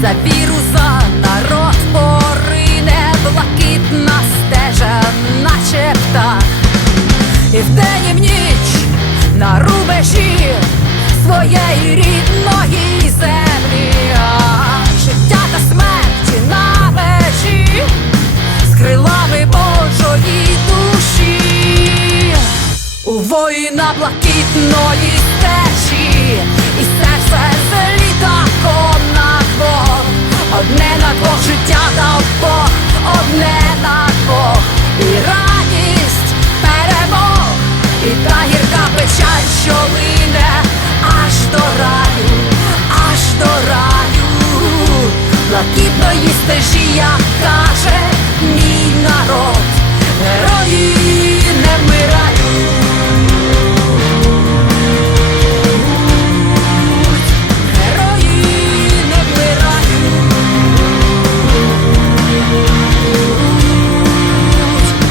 за віру за народ порине. Блакитна стежа, наче птах, і вдень і в ніч на рубежі своєї рідної землі, життя та смерті на межі з крилами Божої душі, у воїна блакитної блакитної стежі, каже мій народ, герої не вмирають. Герої не вмирають.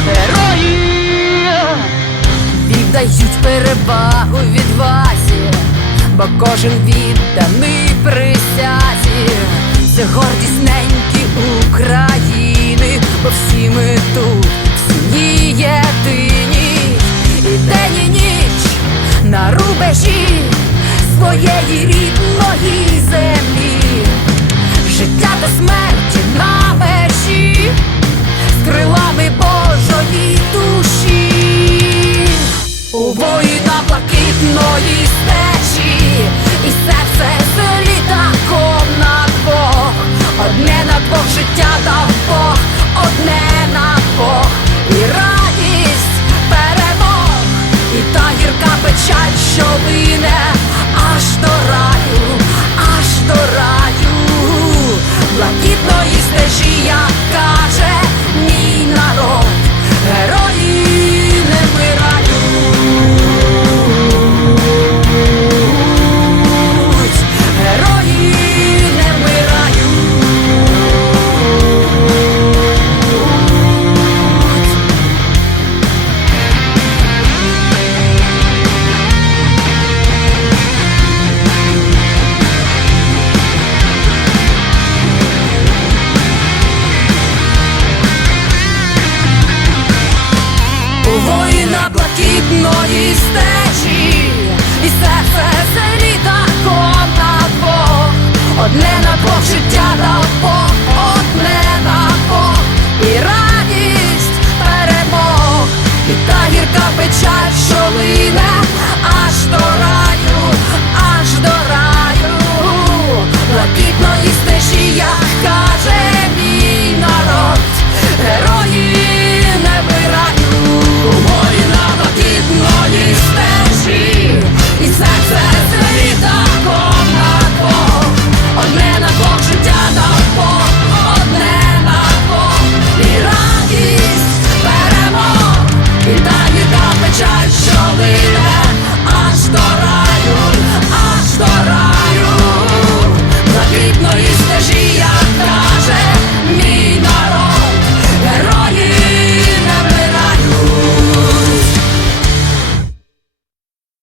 Герої віддають перевагу відвазі, бо кожен відданий присязі. Своєї рідної землі, життя до смерті на межі з крилами Божої душі, у воїна блакитної стежі, і серце з літаком на двох, одне на двох життя дав Бог, одне на двох, і радість перемог, і та гірка печаль, що лине аж до блакитної стежі, як каже блакитної стежі, і серце з літаком на двох, одне на двох життя дав Бог, одне на двох, і радість перемог, і та гірка печаль, що лине.